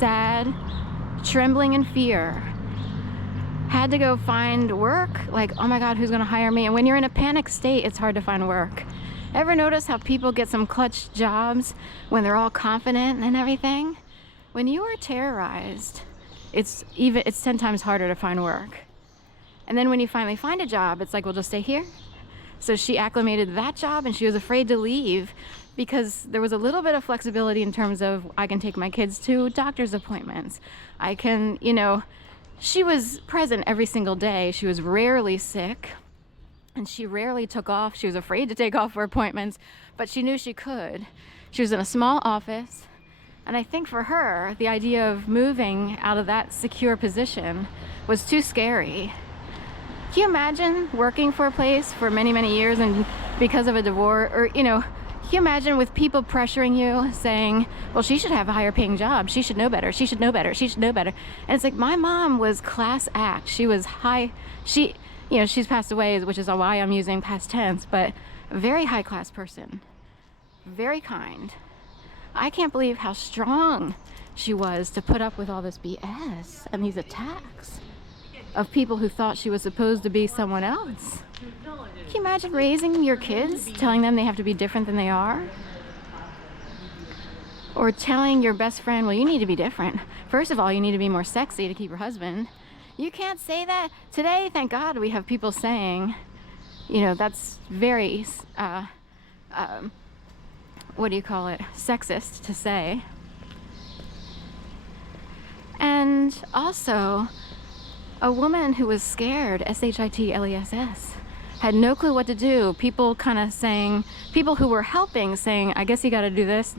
sad, trembling in fear. Had to go find work, like, oh my God, who's gonna hire me? And when you're in a panic state, it's hard to find work. Ever notice how people get some clutch jobs when they're all confident and everything? When you are terrorized, it's 10 times harder to find work. And then when you finally find a job, it's like, well, just stay here. So she acclimated to that job, and she was afraid to leave because there was a little bit of flexibility in terms of, I can take my kids to doctor's appointments. I can, she was present every single day. She was rarely sick, and she rarely took off. She was afraid to take off for appointments, but she knew she could. She was in a small office, and I think for her, the idea of moving out of that secure position was too scary. Can you imagine working for a place for many, many years, and because of a divorce, or, can you imagine with people pressuring you, saying, well, she should have a higher paying job. She should know better. She should know better. She should know better. And it's like, my mom was class act. She was high. She's passed away, which is why I'm using past tense, but a very high class person. Very kind. I can't believe how strong she was to put up with all this BS and these attacks of people who thought she was supposed to be someone else. Can you imagine raising your kids, telling them they have to be different than they are? Or telling your best friend, well, you need to be different. First of all, you need to be more sexy to keep your husband. You can't say that. Today, thank God, we have people saying, that's very, sexist to say. And also, a woman who was scared, SHITLESS, had no clue what to do. People who were helping saying, I guess you got to do this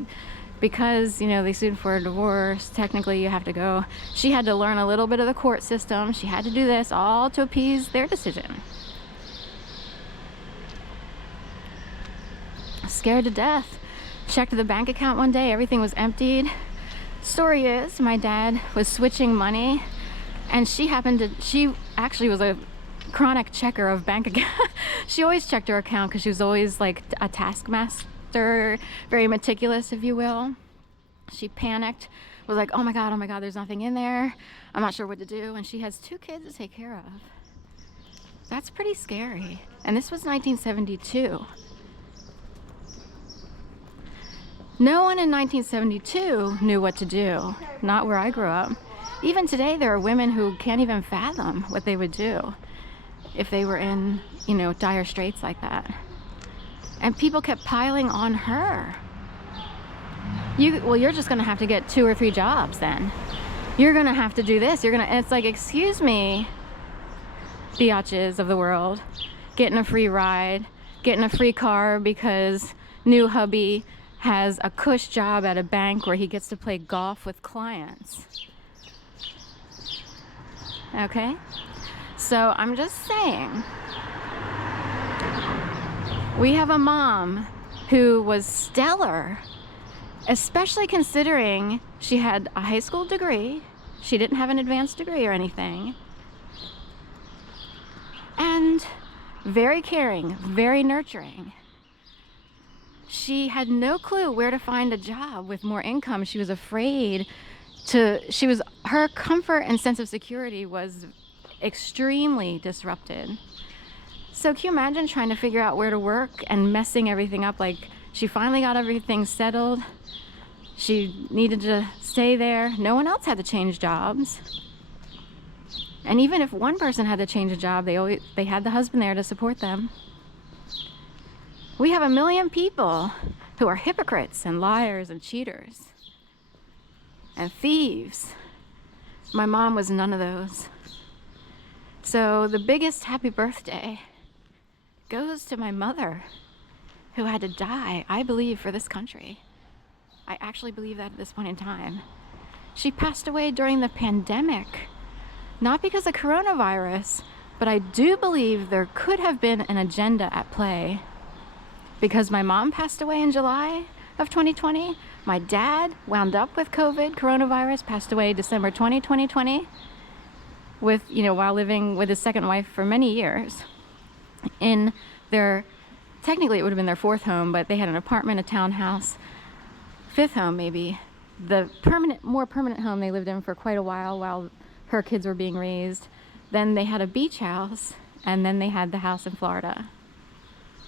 because, they sued for a divorce. Technically, you have to go. She had to learn a little bit of the court system. She had to do this all to appease their decision. Scared to death. Checked the bank account one day. Everything was emptied. Story is, my dad was switching money, and she actually was a chronic checker of bank account. She always checked her account because she was always like a taskmaster, very meticulous, if you will. She panicked, was like, oh my God, there's nothing in there. I'm not sure what to do. And she has 2 kids to take care of. That's pretty scary. And this was 1972. No one in 1972 knew what to do. Not where I grew up. Even today, there are women who can't even fathom what they would do if they were in, dire straits like that. And people kept piling on her. You're just gonna have to get 2 or 3 jobs then. You're gonna have to do this. And it's like, excuse me, biatches of the world, getting a free ride, getting a free car because new hubby has a cush job at a bank where he gets to play golf with clients. Okay? So I'm just saying, we have a mom who was stellar, especially considering she had a high school degree. She didn't have an advanced degree or anything. And very caring, very nurturing. She had no clue where to find a job with more income. She was afraid her comfort and sense of security was extremely disrupted. So can you imagine trying to figure out where to work and messing everything up? Like, she finally got everything settled. She needed to stay there. No one else had to change jobs. And even if one person had to change a job, they had the husband there to support them. We have 1 million people who are hypocrites and liars and cheaters and thieves. My mom was none of those. So the biggest happy birthday goes to my mother, who had to die, I believe, for this country. I actually believe that at this point in time. She passed away during the pandemic, not because of coronavirus, but I do believe there could have been an agenda at play. Because my mom passed away in July of 2020. My dad wound up with coronavirus, passed away December 2020, while living with his second wife for many years. In technically it would have been their 4th home, but they had an apartment, a townhouse, 5th home maybe, the more permanent home they lived in for quite a while her kids were being raised. Then they had a beach house, and then they had the house in Florida.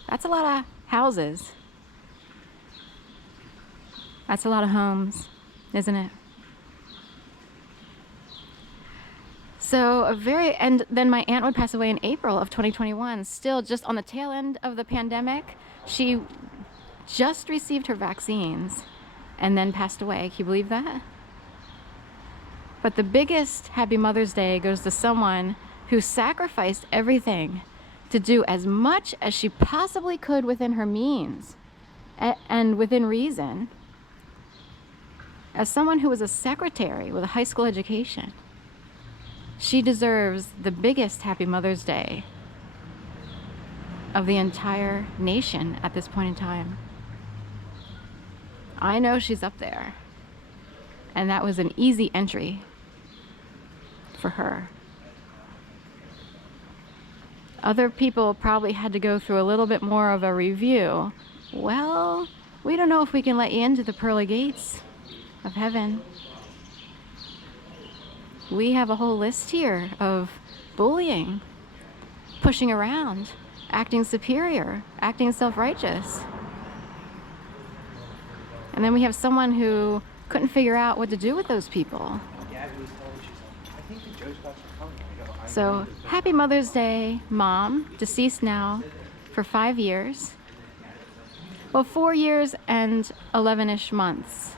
That's a lot of houses. That's a lot of homes, isn't it? So and then my aunt would pass away in April of 2021, still just on the tail end of the pandemic. She just received her vaccines and then passed away. Can you believe that? But the biggest Happy Mother's Day goes to someone who sacrificed everything to do as much as she possibly could within her means and within reason. As someone who was a secretary with a high school education, she deserves the biggest Happy Mother's Day of the entire nation at this point in time. I know she's up there, and that was an easy entry for her. Other people probably had to go through a little bit more of a review. Well, we don't know if we can let you into the pearly gates of heaven. We have a whole list here of bullying, pushing around, acting superior, acting self-righteous. And then we have someone who couldn't figure out what to do with those people. So, Happy Mother's Day, Mom, deceased now for 5 years. Well, 4 years and 11-ish months.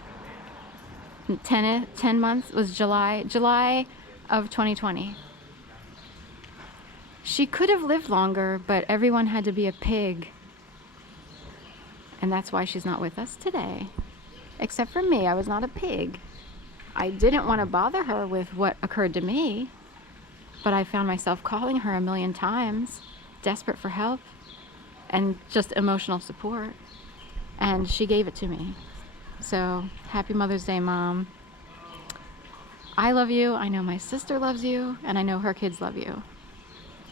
10 months was July of 2020. She could have lived longer, but everyone had to be a pig. And that's why she's not with us today. Except for me, I was not a pig. I didn't want to bother her with what occurred to me, but I found myself calling her a million times, desperate for help and just emotional support. And she gave it to me. So, Happy Mother's Day, Mom. I love you, I know my sister loves you, and I know her kids love you.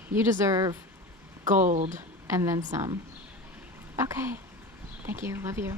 You deserve gold and then some. Okay, thank you, love you.